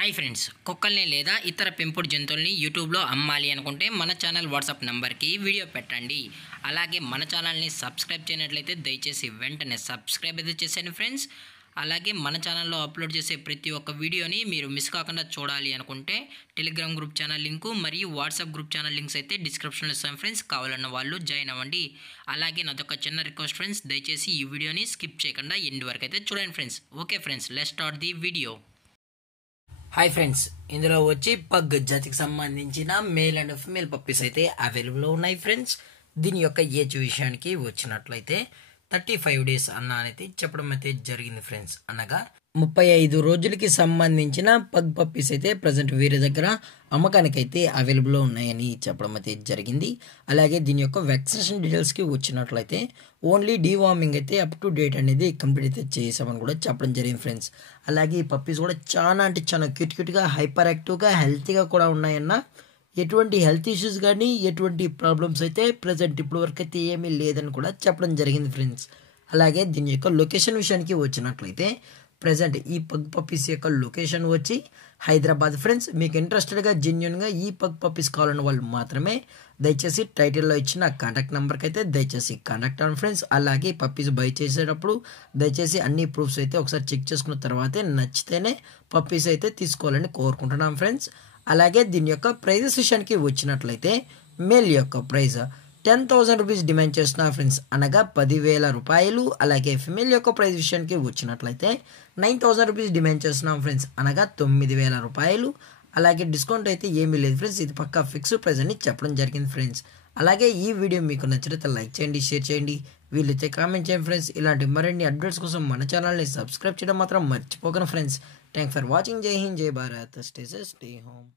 Hi friends, కుక్కల్ని లేదా ఇతర పెంపుడు జంతువుల్ని యూట్యూబ్లో అమ్మాలి అనుకుంటే మన ఛానల్ వాట్సాప్ నెంబర్కి వీడియో పెట్టండి. అలాగే మన ఛానల్ని సబ్స్క్రైబ్ చేయనట్లయితే దయచేసి వెంటనే సబ్స్క్రైబ్ అయితే చేసేయండి ఫ్రెండ్స్. అలాగే మన ఛానల్లో అప్లోడ్ చేసే ప్రతి ఒక్క వీడియోని మీరు మిస్ కాకుండా చూడాలి అనుకుంటే టెలిగ్రామ్ గ్రూప్ ఛానల్ లింకు మరియు వాట్సాప్ గ్రూప్ ఛానల్ లింక్స్ అయితే డిస్క్రిప్షన్లో ఇస్తాం ఫ్రెండ్స్. కావాలన్న వాళ్ళు జాయిన్ అవ్వండి. అలాగే నాదొక చిన్న రిక్వెస్ట్ ఫ్రెండ్స్, దయచేసి ఈ వీడియోని స్కిప్ చేయకుండా ఎండ్ వరకు అయితే చూడండి friends. Okay friends, let's start the video. Hi friends, ఇందులో వచ్చి పగ్ జాతికి సంబంధించిన మేల్ అండ్ ఫిమేల్ పప్పీస్ అయితే అవైలబుల్ ఉన్నాయి ఫ్రెండ్స్. దీని యొక్క ఏజ్ విషయానికి వచ్చినట్లయితే 35 days అనేది చెప్పడం అయితే జరిగింది ఫ్రెండ్స్. అనగా 35 రోజులకి సంబంధించిన పగ్ పప్పీస్ అయితే ప్రజెంట్ వీరి దగ్గర అమ్మకానికి అయితే అవైలబుల్ ఉన్నాయని చెప్పడం అయితే జరిగింది. అలాగే దీని యొక్క వ్యాక్సినేషన్ డీటెయిల్స్కి వచ్చినట్లయితే ఓన్లీ డీవార్మింగ్ అయితే అప్ టు డేట్ అనేది కంప్లీట్ అయితే చేసామని కూడా చెప్పడం జరిగింది ఫ్రెండ్స్. అలాగే ఈ పప్పీస్ కూడా చాలా అంటే చాలా క్యూట్గా హైపర్ యాక్టివ్గా హెల్తీగా కూడా ఉన్నాయన్న. ఎటువంటి హెల్త్ ఇష్యూస్ కానీ ఎటువంటి ప్రాబ్లమ్స్ అయితే ప్రజెంట్ ఇప్పుడు వరకు అయితే ఏమీ లేదని కూడా చెప్పడం జరిగింది ఫ్రెండ్స్. అలాగే దీని యొక్క లొకేషన్ విషయానికి వచ్చినట్లయితే ప్రజెంట్ ఈ పగ్ పప్పీస్ యొక్క లొకేషన్ వచ్చి హైదరాబాద్ ఫ్రెండ్స్. మీకు ఇంట్రెస్టెడ్గా జెన్యున్గా ఈ పగ్ పప్పీస్ కావాలన్న వాళ్ళు మాత్రమే దయచేసి టైటిల్లో ఇచ్చిన కాంటాక్ట్ నెంబర్కి అయితే దయచేసి కాంటాక్ట్ అవ్వండి ఫ్రెండ్స్. అలాగే పప్పీస్ బై చేసేటప్పుడు దయచేసి అన్ని ప్రూఫ్స్ అయితే ఒకసారి చెక్ చేసుకున్న తర్వాతే నచ్చితేనే పప్పీస్ అయితే తీసుకోవాలని కోరుకుంటున్నాం ఫ్రెండ్స్. అలాగే దీని యొక్క ప్రైజెస్ విషయానికి వచ్చినట్లయితే మేల్ యొక్క ప్రైజ్ 10,000 రూపీస్ డిమాండ్ చేస్తున్నారు ఫ్రెండ్స్, అనగా 10,000 రూపాయలు. అలాగే ఫిమేల్ యొక్క ప్రైజ్ విషయానికి వచ్చినట్లయితే 9,000 రూపీస్ డిమాండ్ చేస్తున్నాం ఫ్రెండ్స్, అనగా 9,000 రూపాయలు. అలాగే డిస్కౌంట్ అయితే ఏమీ లేదు ఫ్రెండ్స్, ఇది పక్కా ఫిక్స్డ్ ప్రైజ్ అని చెప్పడం జరిగింది ఫ్రెండ్స్. అలాగే ఈ వీడియో మీకు నచ్చినట్లయితే లైక్ చేయండి, షేర్ చేయండి, వీలైతే కామెంట్ చేయండి ఫ్రెండ్స్. ఇలాంటి మరిన్ని అప్డేట్స్ కోసం మన ఛానల్ని సబ్స్క్రైబ్ చేయడం మాత్రం మర్చిపోకండి ఫ్రెండ్స్. Thanks for watching. జై హింద్, జై Bharat, stay safe, stay home.